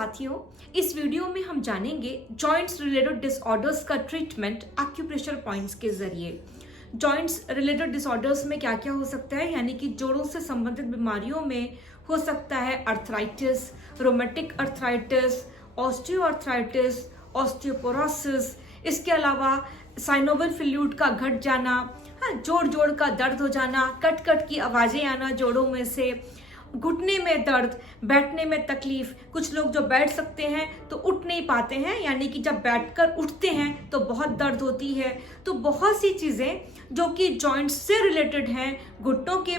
साथियों, इस वीडियो में हम जानेंगे जॉइंट्स रिलेटेड डिसऑर्डर्स का ट्रीटमेंट एक्यूप्रेशर पॉइंट्स के जरिए। जॉइंट्स रिलेटेड डिसऑर्डर्स में क्या क्या हो सकता है, यानी कि जोड़ों से संबंधित बीमारियों में हो सकता है arthritis, rheumatic arthritis, osteoarthritis, osteoporosis. इसके अलावा साइनोवियल फ्लूइड का घट जाना, जोड़ जोड़ का दर्द हो जाना, कट कट की आवाजें आना जोड़ों में से, घुटने में दर्द, बैठने में तकलीफ। कुछ लोग जो बैठ सकते हैं तो उठ नहीं पाते हैं, यानी कि जब बैठकर उठते हैं तो बहुत दर्द होती है। तो बहुत सी चीजें जो कि जॉइंट्स से रिलेटेड हैं, घुटनों के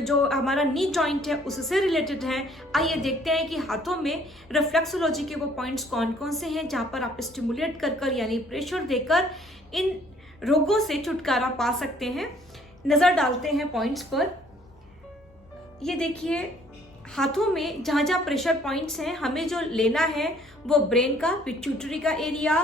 जो हमारा नी जॉइंट है उससे रिलेटेड है। आइए देखते हैं कि हाथों में रिफ्लेक्सोलॉजी के वो पॉइंट्स कौन कौन से हैं जहां पर आप स्टिमुलेट कर यानी प्रेशर देकर इन रोगों से छुटकारा पा सकते हैं। नजर डालते हैं पॉइंट्स पर। ये देखिए, हाथों में जहां जहां प्रेशर पॉइंट्स हैं, हमें जो लेना है वो ब्रेन का, पिट्यूटरी का एरिया।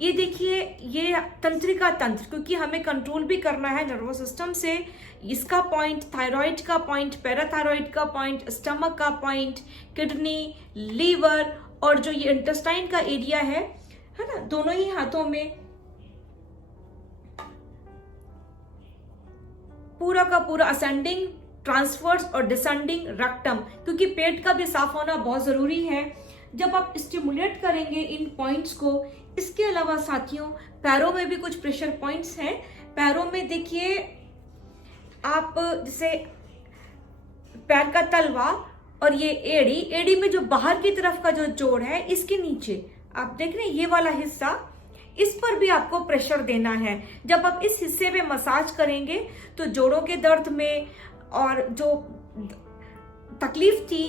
ये देखिए, ये तंत्रिका तंत्र, क्योंकि हमें कंट्रोल भी करना है नर्वस सिस्टम से। इसका पॉइंट, थायराइड का पॉइंट, पैराथायराइड का पॉइंट, स्टमक का पॉइंट, किडनी, लीवर और जो ये इंटेस्टाइन का एरिया है ना, दोनों ही हाथों में पूरा का पूरा असेंडिंग, ट्रांसवर्स और डिसेंडिंग रेक्टम, क्योंकि पेट का भी साफ होना बहुत जरूरी है जब आप स्टिमुलेट करेंगे इन पॉइंट्स को। इसके अलावा साथियों, पैरों में भी कुछ प्रेशर पॉइंट्स हैं। पैरों में देखिए, आप जैसे पैर का तलवा और ये एड़ी में जो बाहर की तरफ का जो जोड़ है, इसके नीचे आप देख रहे हैं ये वाला हिस्सा, इस पर भी आपको प्रेशर देना है। जब आप इस हिस्से में मसाज करेंगे तो जोड़ों के दर्द में और जो तकलीफ थी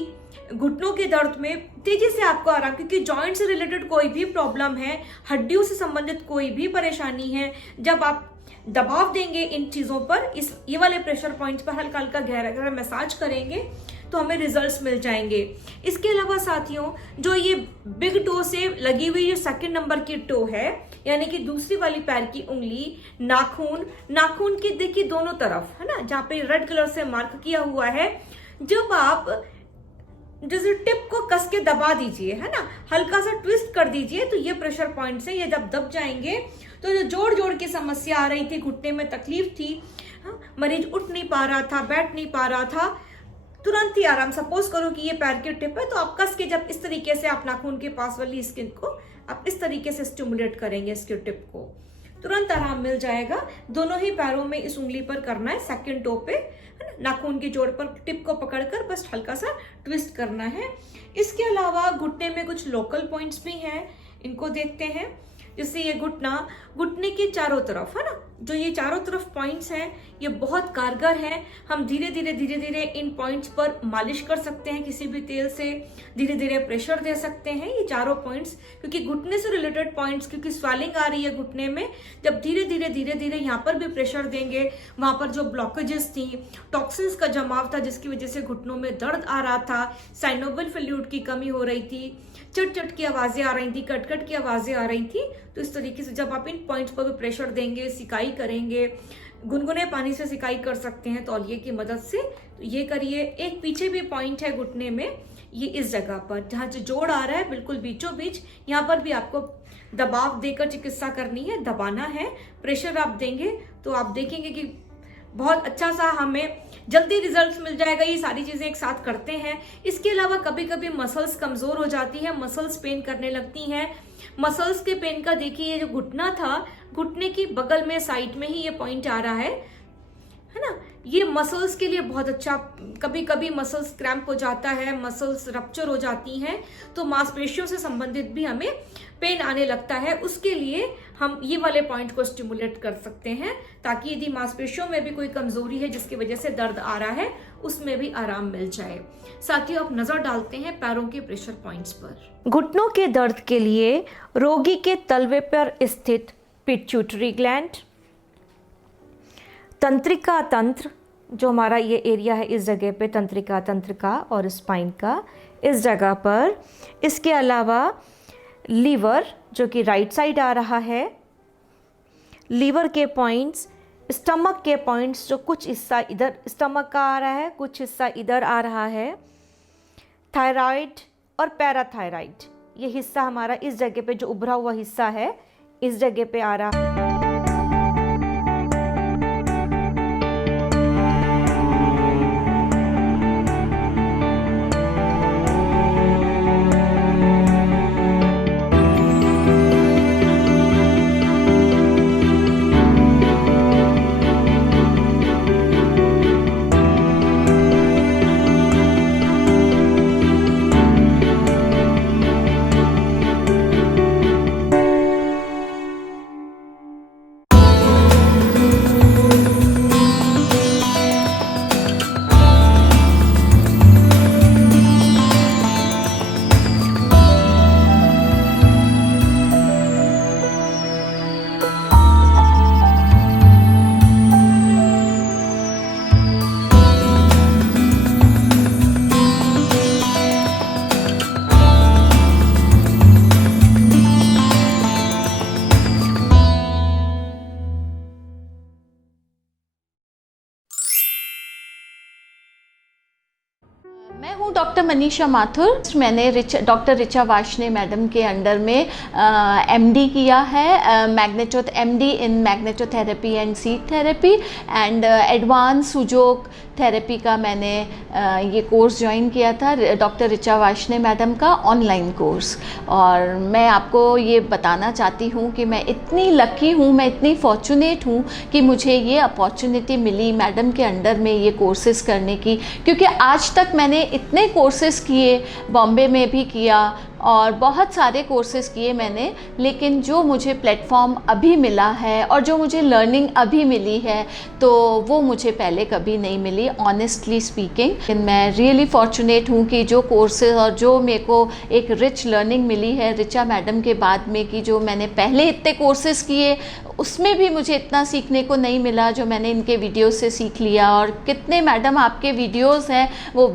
घुटनों के दर्द में, तेजी से आपको आराम, क्योंकि जॉइंट से रिलेटेड कोई भी प्रॉब्लम है, हड्डियों से संबंधित कोई भी परेशानी है, जब आप दबाव देंगे इन चीजों पर, ये वाले प्रेशर पॉइंट्स पर हल्का हल्का गहरा गहरा मसाज करेंगे तो हमें रिजल्ट्स मिल जाएंगे। इसके अलावा साथियों, जो ये बिग टो से लगी हुई जो सेकंड नंबर की टो है, यानी कि दूसरी वाली पैर की उंगली, नाखून की देखिए दोनों तरफ है ना, जहां पे रेड कलर से मार्क किया हुआ है, जब आप जैसे टिप को कस के दबा दीजिए, है ना, हल्का सा ट्विस्ट कर दीजिए, तो ये प्रेशर पॉइंट से ये जब दब जाएंगे तो जो जोड़ जोड़ की समस्या आ रही थी, घुटने में तकलीफ थी, मरीज उठ नहीं पा रहा था, बैठ नहीं पा रहा था, तुरंत ही आराम। सपोज करो कि ये पैर की टिप है, तो आप कस के जब इस तरीके से आप नाखून के पास वाली स्किन को आप इस तरीके से स्टिमुलेट करेंगे इसके टिप को, तुरंत आराम मिल जाएगा। दोनों ही पैरों में इस उंगली पर करना है, सेकंड टो पे, है ना, नाखून के जोड़ पर टिप को पकड़कर बस हल्का सा ट्विस्ट करना है। इसके अलावा घुटने में कुछ लोकल पॉइंट्स भी हैं, इनको देखते हैं। जैसे ये घुटने के चारों तरफ, है ना, जो ये चारों तरफ पॉइंट्स हैं, ये बहुत कारगर है। हम धीरे धीरे इन पॉइंट्स पर मालिश कर सकते हैं, किसी भी तेल से धीरे धीरे प्रेशर दे सकते हैं ये चारों पॉइंट्स, क्योंकि घुटने से रिलेटेड पॉइंट्स, क्योंकि स्वेलिंग आ रही है घुटने में, जब धीरे धीरे यहाँ पर भी प्रेशर देंगे, वहां पर जो ब्लॉकेजेस थी, टॉक्सिन्स का जमाव था जिसकी वजह से घुटनों में दर्द आ रहा था, साइनोवियल फ्लूइड की कमी हो रही थी, चट की आवाजें आ रही थी, कट की आवाजें आ रही थी, तो इस तरीके से जब आप इन पॉइंट्स पर भी प्रेशर देंगे, सिकाई करेंगे, गुनगुने पानी से सिकाई कर सकते हैं तौलिए की मदद से, तो ये करिए। एक पीछे भी पॉइंट है घुटने में, ये इस जगह पर जहां से जोड़ आ रहा है बिल्कुल बीचों बीच, यहाँ पर भी आपको दबाव देकर चिकित्सा करनी है, दबाना है। प्रेशर आप देंगे तो आप देखेंगे कि बहुत अच्छा सा हमें जल्दी रिजल्ट्स मिल जाएगा। ये सारी चीजें एक साथ करते हैं। इसके अलावा कभी कभी मसल्स कमजोर हो जाती है, मसल्स पेन करने लगती हैं। मसल्स के पेन का देखिए, ये जो घुटना था, घुटने की बगल में साइड में ही ये पॉइंट आ रहा है ना, ये मसल्स के लिए बहुत अच्छा। कभी कभी मसल्स क्रैम्प हो जाता है, मसल्स रप्चर हो जाती हैं, तो मांसपेशियों से संबंधित भी हमें पेन आने लगता है। उसके लिए हम ये वाले पॉइंट को स्टिमुलेट कर सकते हैं, ताकि यदि मांसपेशियों में भी कोई कमजोरी है जिसकी वजह से दर्द आ रहा है, उसमें भी आराम मिल जाए। साथियों, अब नजर डालते हैं पैरों के प्रेशर पॉइंट्स पर। घुटनों के दर्द के लिए रोगी के तलवे पर स्थित पिट्यूटरी ग्लैंड, तंत्रिका तंत्र, जो हमारा ये एरिया है इस जगह पे, तंत्रिका तंत्र का और स्पाइन का इस जगह पर। इसके अलावा लीवर, जो कि राइट साइड आ रहा है, लीवर के पॉइंट्स, स्टमक के पॉइंट्स, जो कुछ हिस्सा इधर स्टमक का आ रहा है, कुछ हिस्सा इधर आ रहा है, थायराइड और पैराथायराइड, ये हिस्सा हमारा इस जगह पे जो उभरा हुआ हिस्सा है इस जगह पे आ रहा है। मैं हूँ डॉक्टर मनीषा माथुर। मैंने डॉक्टर ऋचा वार्ष्णेय मैडम के अंडर में एमडी किया है, MD in magnetotherapy and seat therapy and advance सुजोग therapy का मैंने ये कोर्स ज्वाइन किया था, डॉक्टर ऋचा वार्ष्णेय मैडम का ऑनलाइन कोर्स। और मैं आपको ये बताना चाहती हूँ कि मैं इतनी लकी हूँ, मैं इतनी फॉर्चुनेट हूँ कि मुझे ये अपॉर्चुनिटी मिली मैडम के अंडर में ये कोर्सेज़ करने की, क्योंकि आज तक मैंने इतने कोर्सेज़ किए, बॉम्बे में भी किया और बहुत सारे कोर्सेज़ किए मैंने, लेकिन जो मुझे प्लेटफॉर्म अभी मिला है और जो मुझे लर्निंग अभी मिली है तो वो मुझे पहले कभी नहीं मिली, ऑनेस्टली स्पीकिंग। मैं रियली फॉर्चुनेट हूँ कि जो कोर्सेज़ और जो मेरे को एक रिच लर्निंग मिली है ऋचा मैडम के बाद में, कि जो मैंने पहले इतने कोर्सेज़ किए उसमें भी मुझे इतना सीखने को नहीं मिला जो मैंने इनके वीडियोस से सीख लिया। और कितने मैडम आपके वीडियोस हैं वो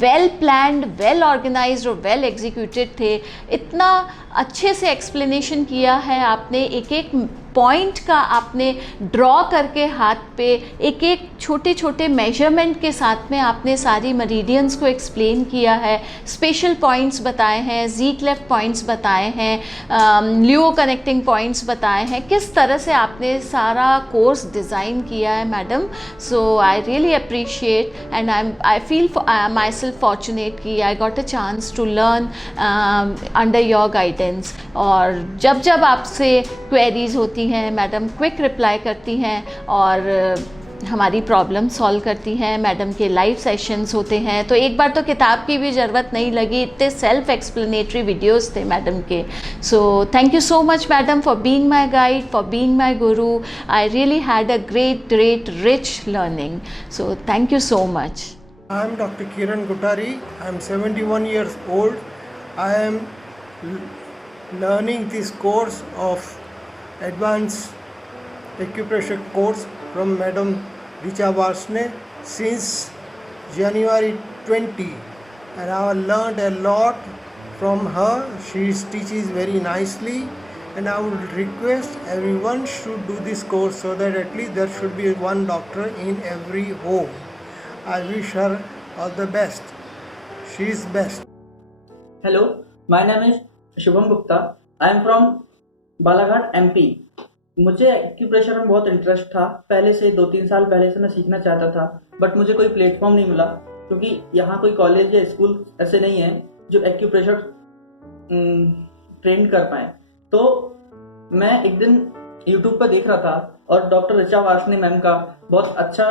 वेल प्लान्ड, वेल ऑर्गेनाइज्ड और वेल एग्जीक्यूटेड थे। इतना अच्छे से एक्सप्लेनेशन किया है आपने, एक एक पॉइंट का आपने ड्रॉ करके हाथ पे एक एक छोटे छोटे मेजरमेंट के साथ में आपने सारी मेरिडियंस को एक्सप्लेन किया है, स्पेशल पॉइंट्स बताए हैं, जी क्लेफ्ट पॉइंट्स बताए हैं, ल्यूओ कनेक्टिंग पॉइंट्स बताए हैं, किस तरह से आपने सारा कोर्स डिज़ाइन किया है madam. So I really appreciate and I feel my self fortunate कि I got a chance to learn under your guidance. और जब जब आपसे क्वेरीज होती हैं मैडम क्विक रिप्लाई करती हैं और हमारी प्रॉब्लम सॉल्व करती हैं। मैडम के लाइव सेशंस होते हैं, तो एक बार तो किताब की भी ज़रूरत नहीं लगी, इतने सेल्फ एक्सप्लेनेटरी वीडियोस थे मैडम के। So thank you so much madam for being my guide, for being my Guru. I really had a great rich learning, so thank you so much. I am Dr. Kiran Guttari. I am 71 years old. I am learning this course of advanced acupressure course from Madam Richa Varshney since January 20, and I have learned a lot from her. She teaches very nicely, and I would request everyone should do this course so that at least there should be one doctor in every home. I wish her all the best. She is best. Hello, my name is Shubham Gupta. I am from Balaghat MP। मुझे acupressure में बहुत interest था पहले से, 2-3 साल पहले से मैं सीखना चाहता था, बट मुझे कोई प्लेटफॉर्म नहीं मिला क्योंकि यहाँ कोई कॉलेज या स्कूल ऐसे नहीं है जो एक्यूप्रेशर ट्रेन कर पाए। तो मैं एक दिन यूट्यूब पर देख रहा था और डॉक्टर ऋचा वार्ष्णेय मैम का बहुत अच्छा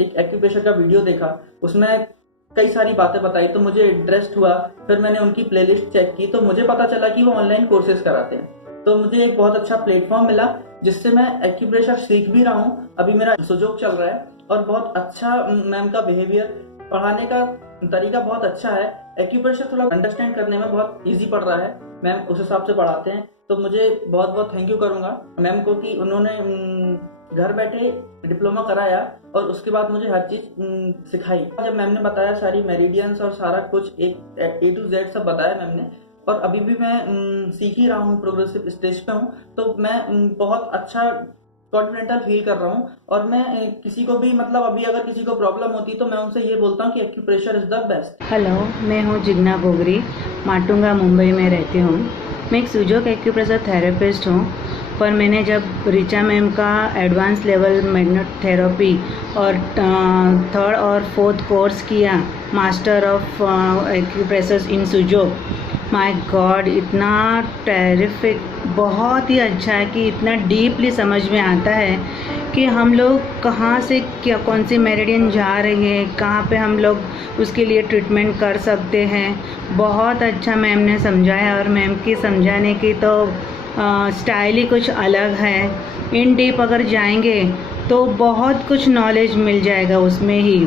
एक एक्यूप्रेशर का वीडियो देखा, उसमें कई सारी बातें बताई तो मुझे इंटरेस्ट हुआ। फिर मैंने उनकी प्लेलिस्ट चेक की तो मुझे पता चला कि वो ऑनलाइन कोर्सेज कराते हैं। तो मुझे एक बहुत अच्छा प्लेटफॉर्म मिला जिससे मैं एक्यूप्रेशर सीख भी रहा हूँ। अभी मेरा सुजोग चल रहा है और बहुत अच्छा मैम का बिहेवियर, पढ़ाने का तरीका बहुत अच्छा है। एक्यूप्रेशर थोड़ा अंडरस्टैंड करने में बहुत इजी पड़ रहा है, मैम उस हिसाब से पढ़ाते हैं। तो मुझे बहुत बहुत थैंक यू करूँगा मैम को कि उन्होंने घर बैठे डिप्लोमा कराया और उसके बाद मुझे हर चीज़ सिखाई। जब मैम ने बताया सारी मेरिडियंस और सारा कुछ एक A to Z सब बताया मैम ने, और अभी भी मैं सीख ही रहा हूँ, प्रोग्रेसिव स्टेज पे हूँ, तो मैं बहुत अच्छा कॉन्फिडेंटल फील कर रहा हूँ। और मैं किसी को भी मतलब अभी अगर किसी को प्रॉब्लम होती है तो मैं उनसे ये बोलता हूँ कि acupressure is the best. Hello, मैं हूँ जिग्ना बोगरी माटुंगा मुंबई में रहती हूँ। मैं एक सुजोक एक्यूप्रेशर थेरेपिस्ट हूँ, पर मैंने जब रिचा मैम का एडवांस लेवल मैग्नेट थेरेपी और थर्ड और फोर्थ कोर्स किया, master of एक्यूप्रेशर्स in Sujok, my God इतना टेरिफिक, बहुत ही अच्छा है कि इतना डीपली समझ में आता है कि हम लोग कहाँ से क्या कौन सी मेरिडियन जा रही है, कहाँ पे हम लोग उसके लिए ट्रीटमेंट कर सकते हैं। बहुत अच्छा मैम ने समझाया और मैम की समझाने की तो स्टाइल ही कुछ अलग है। इन डीप अगर जाएंगे तो बहुत कुछ नॉलेज मिल जाएगा उसमें ही,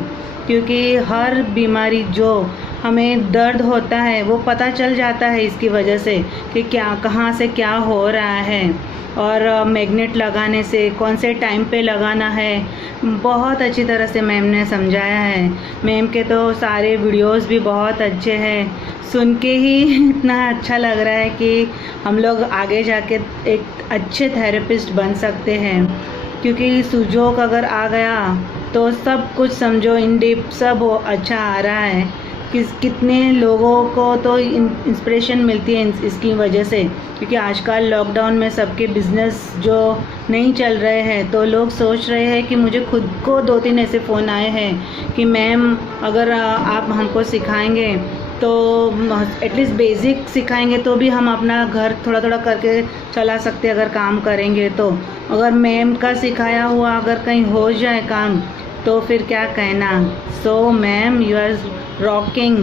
क्योंकि हर बीमारी जो हमें दर्द होता है वो पता चल जाता है इसकी वजह से कि क्या कहाँ से क्या हो रहा है, और मैग्नेट लगाने से कौन से टाइम पे लगाना है, बहुत अच्छी तरह से मैम ने समझाया है। मैम के तो सारे वीडियोस भी बहुत अच्छे हैं, सुन के ही इतना अच्छा लग रहा है कि हम लोग आगे जाके एक अच्छे थेरेपिस्ट बन सकते हैं, क्योंकि सुजोक अगर आ गया तो सब कुछ समझो इन डीप सब अच्छा आ रहा है। कितने लोगों को तो इंस्पिरेशन मिलती है इसकी वजह से, क्योंकि आजकल लॉकडाउन में सबके बिजनेस जो नहीं चल रहे हैं, तो लोग सोच रहे हैं कि मुझे खुद को 2-3 ऐसे फ़ोन आए हैं कि मैम अगर आप हमको सिखाएंगे तो एटलीस्ट बेसिक सिखाएंगे तो भी हम अपना घर थोड़ा थोड़ा करके चला सकते, अगर काम करेंगे तो। अगर मैम का सिखाया हुआ अगर कहीं हो जाए काम तो फिर क्या कहना। So ma'am you are rocking.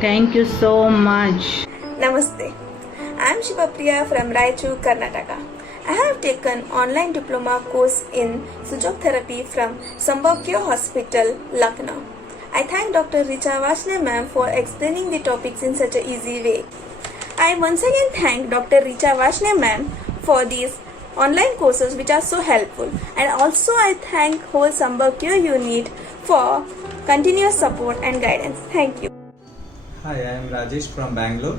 Thank you so much. Namaste. I am Shivapriya from Raichur, Karnataka. I have taken online diploma course in Sujok therapy from Sambhavkya Hospital, Lucknow. I thank Dr. Richa Varshney ma'am for explaining the topics in such an easy way. I once again thank Dr. Richa Varshney ma'am for these online courses which are so helpful, and also I thank whole Sambhavkya unit for continuous support and guidance. Thank you. Hi, I am Rajesh from Bangalore,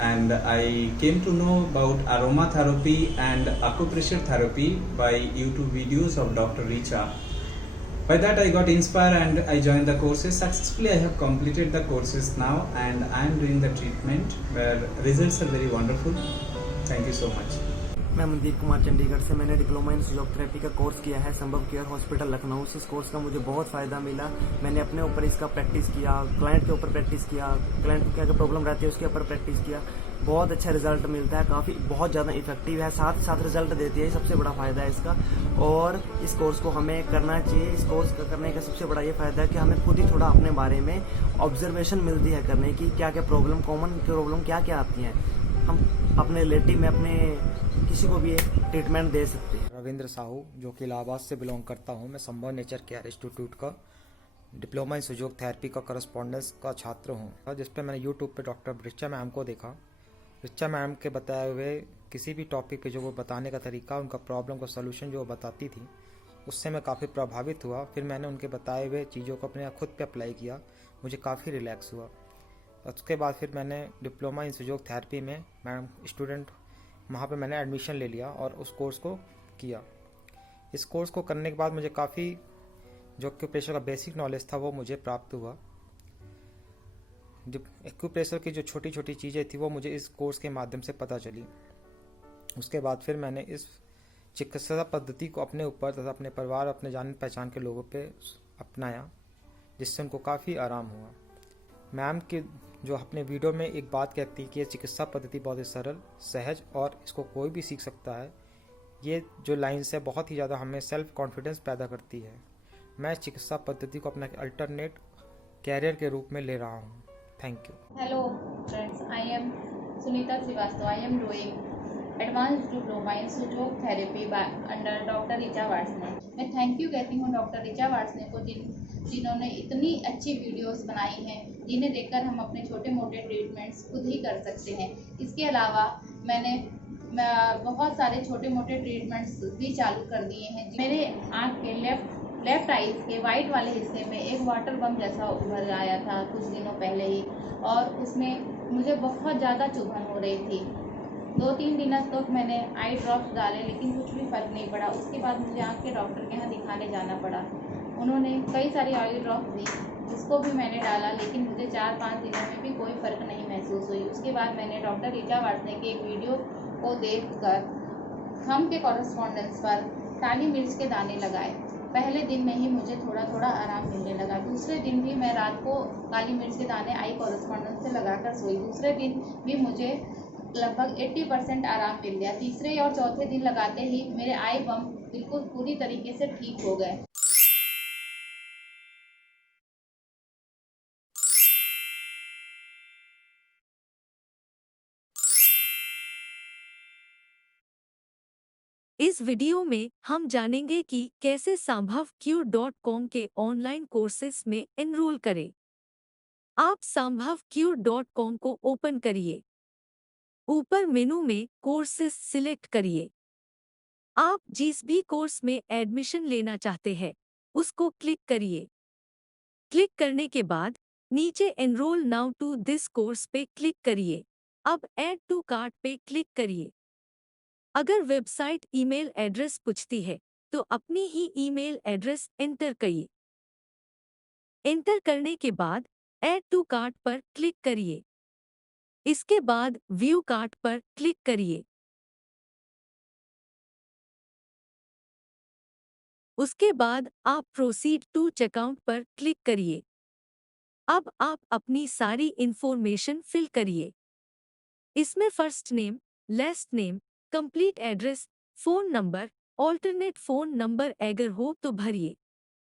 and I came to know about aromatherapy and acupressure therapy by YouTube videos of Dr. Richa. By that I got inspired and I joined the courses. Successfully I have completed the courses now and I am doing the treatment where results are very wonderful. Thank you so much. मैं मनदीप कुमार चंडीगढ़ से। मैंने diploma in Sujok therapy का course किया है संभव care hospital Lucknow से। इस course का मुझे बहुत फ़ायदा मिला। मैंने अपने ऊपर इसका प्रैक्टिस किया, क्लाइंट के ऊपर प्रैक्टिस किया, क्लाइंट को क्या क्या प्रॉब्लम रहती है उसके ऊपर प्रैक्टिस किया। बहुत अच्छा रिजल्ट मिलता है, बहुत ज़्यादा इफेक्टिव है, साथ ही साथ रिजल्ट देती है, सबसे बड़ा फ़ायदा है इसका। और इस कोर्स को हमें करना चाहिए। इस कोर्स का करने का सबसे बड़ा ये फ़ायदा है कि हमें खुद ही थोड़ा अपने बारे में ऑब्जर्वेशन मिलती है करने की, क्या क्या प्रॉब्लम, कॉमन प्रॉब्लम क्या क्या आती हैं। हम अपने रिलेटिव में अपने किसी को भी ट्रीटमेंट दे सकते हैं। रविंद्र साहू, जो कि इलाहाबाद से बिलोंग करता हूँ। मैं संभव नेचर केयर इंस्टीट्यूट का डिप्लोमा इन सुजोक थेरेपी का करस्पॉन्डेंस का छात्र हूँ, जिस पे मैंने यूट्यूब पे डॉक्टर रिचा मैम को देखा। रिचा मैम के बताए हुए किसी भी टॉपिक पे जो वो बताने का तरीका, उनका प्रॉब्लम का सलूशन जो वो बताती थी, उससे मैं काफ़ी प्रभावित हुआ। फिर मैंने उनके बताए हुए चीज़ों को अपने खुद पे अप्लाई किया, मुझे काफ़ी रिलैक्स हुआ। उसके बाद फिर मैंने डिप्लोमा इन सुजोक थेरेपी में स्टूडेंट वहाँ पे मैंने एडमिशन ले लिया और उस कोर्स को किया। इस कोर्स को करने के बाद मुझे काफ़ी जो एक्यूप्रेशर का बेसिक नॉलेज था वो मुझे प्राप्त हुआ। जब एक्यूप्रेशर की जो छोटी छोटी चीज़ें थी वो मुझे इस कोर्स के माध्यम से पता चली। उसके बाद फिर मैंने इस चिकित्सा पद्धति को अपने ऊपर तथा अपने परिवार, अपने जान पहचान के लोगों पे अपनाया, जिससे उनको काफ़ी आराम हुआ। मैम की जो अपने वीडियो में एक बात कहती है कि ये चिकित्सा पद्धति बहुत ही सरल, सहज और इसको कोई भी सीख सकता है, ये जो लाइन्स है बहुत ही ज़्यादा हमें सेल्फ कॉन्फिडेंस पैदा करती है। मैं इस चिकित्सा पद्धति को अपना अल्टरनेट कैरियर के रूप में ले रहा हूँ। Thank you. Hello friends, I am Sunita Srivastava. I am doing advance diploma in Sujok therapy under doctor Richa वार्ष्णे। मैं थैंक यू कहती हूँ डॉक्टर रिचा वार्ष्णे को, जिन्होंने इतनी अच्छी वीडियोस बनाई हैं, जिन्हें देखकर हम अपने छोटे मोटे ट्रीटमेंट्स खुद ही कर सकते हैं। इसके अलावा मैंने बहुत सारे छोटे मोटे ट्रीटमेंट्स भी चालू कर दिए हैं। मेरे आँख के लेफ्ट आइज के वाइट वाले हिस्से में एक वाटर बम जैसा उभर आया था कुछ दिनों पहले ही, और उसमें मुझे बहुत ज़्यादा चुभन हो रही थी। 2-3 दिनों तक मैंने आई ड्रॉप्स डाले, लेकिन कुछ भी फर्क नहीं पड़ा। उसके बाद मुझे आँख के डॉक्टर के यहाँ दिखाने जाना पड़ा। उन्होंने कई सारी आई ड्रॉप्स दी, जिसको भी मैंने डाला, लेकिन मुझे 4-5 दिनों में भी कोई फ़र्क नहीं महसूस महसूस हुई। उसके बाद मैंने डॉक्टर ऋचा वार्ष्णेय के एक वीडियो को देखकर थंब के कॉरेस्पॉन्डेंस पर काली मिर्च के दाने लगाए। पहले दिन में ही मुझे थोड़ा थोड़ा आराम मिलने लगा। दूसरे दिन भी मैं रात को काली मिर्च के दाने आई कॉरेस्पॉन्डेंस से लगाकर सोई। दूसरे दिन भी मुझे लगभग 80% आराम मिल गया। तीसरे और चौथे दिन लगाते ही मेरे आई बम बिल्कुल पूरी तरीके से ठीक हो गए। इस वीडियो में हम जानेंगे कि कैसे संभवक्योर.com के ऑनलाइन कोर्सेस में एनरोल करें। आप संभवक्योर.com को ओपन करिए। ऊपर मेनू में कोर्सेस सिलेक्ट करिए। आप जिस भी कोर्स में एडमिशन लेना चाहते हैं उसको क्लिक करिए। क्लिक करने के बाद नीचे enrol now to this course पे क्लिक करिए। अब ऐड टू कार्ट पे क्लिक करिए। अगर वेबसाइट ईमेल एड्रेस पूछती है तो अपनी ही ईमेल एड्रेस एंटर करिए। एंटर करने के बाद ऐड टू कार्ट पर क्लिक करिए। इसके बाद व्यू कार्ट पर क्लिक करिए। उसके बाद आप प्रोसीड टू चेकआउट पर क्लिक करिए। अब आप अपनी सारी इंफॉर्मेशन फिल करिए। इसमें first name, last name, complete address, phone number, alternate phone number अगर हो तो भरिए।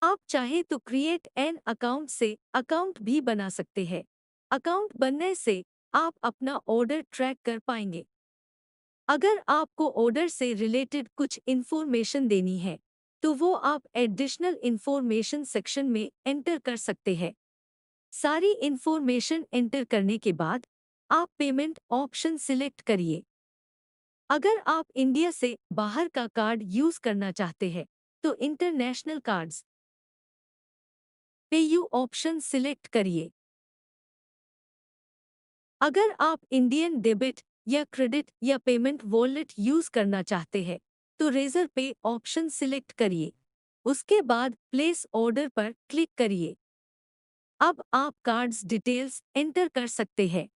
आप चाहे तो क्रिएट एन अकाउंट से अकाउंट भी बना सकते हैं। अकाउंट बनने से आप अपना ऑर्डर ट्रैक कर पाएंगे। अगर आपको ऑर्डर से रिलेटेड कुछ इंफॉर्मेशन देनी है तो वो आप एडिशनल इंफॉर्मेशन सेक्शन में एंटर कर सकते हैं। सारी इंफॉर्मेशन एंटर करने के बाद आप पेमेंट ऑप्शन सिलेक्ट करिए। अगर आप इंडिया से बाहर का कार्ड यूज करना चाहते हैं तो international cards PayU option select करिए। अगर आप इंडियन डेबिट या क्रेडिट या पेमेंट वॉलेट यूज करना चाहते हैं तो रेजर पे ऑप्शन सिलेक्ट करिए। उसके बाद प्लेस ऑर्डर पर क्लिक करिए। अब आप कार्ड्स डिटेल्स एंटर कर सकते हैं।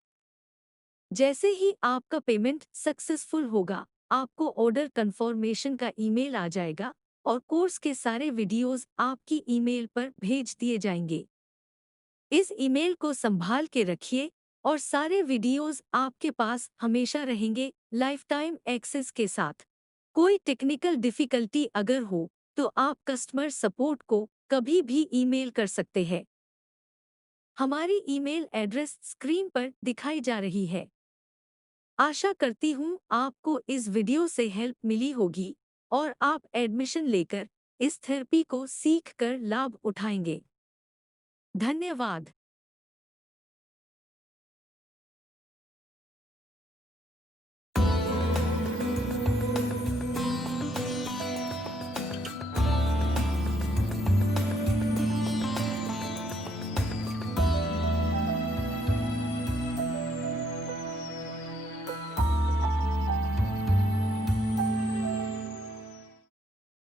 जैसे ही आपका पेमेंट सक्सेसफुल होगा आपको ऑर्डर कंफर्मेशन का ईमेल आ जाएगा और कोर्स के सारे वीडियोस आपकी ईमेल पर भेज दिए जाएंगे। इस ईमेल को संभाल के रखिए और सारे वीडियोस आपके पास हमेशा रहेंगे लाइफ टाइम एक्सेस के साथ। कोई टेक्निकल डिफिकल्टी अगर हो तो आप कस्टमर सपोर्ट को कभी भी ईमेल कर सकते हैं। हमारी ईमेल एड्रेस स्क्रीन पर दिखाई जा रही है। आशा करती हूँ आपको इस वीडियो से हेल्प मिली होगी और आप एडमिशन लेकर इस थेरेपी को सीख कर लाभ उठाएंगे। धन्यवाद।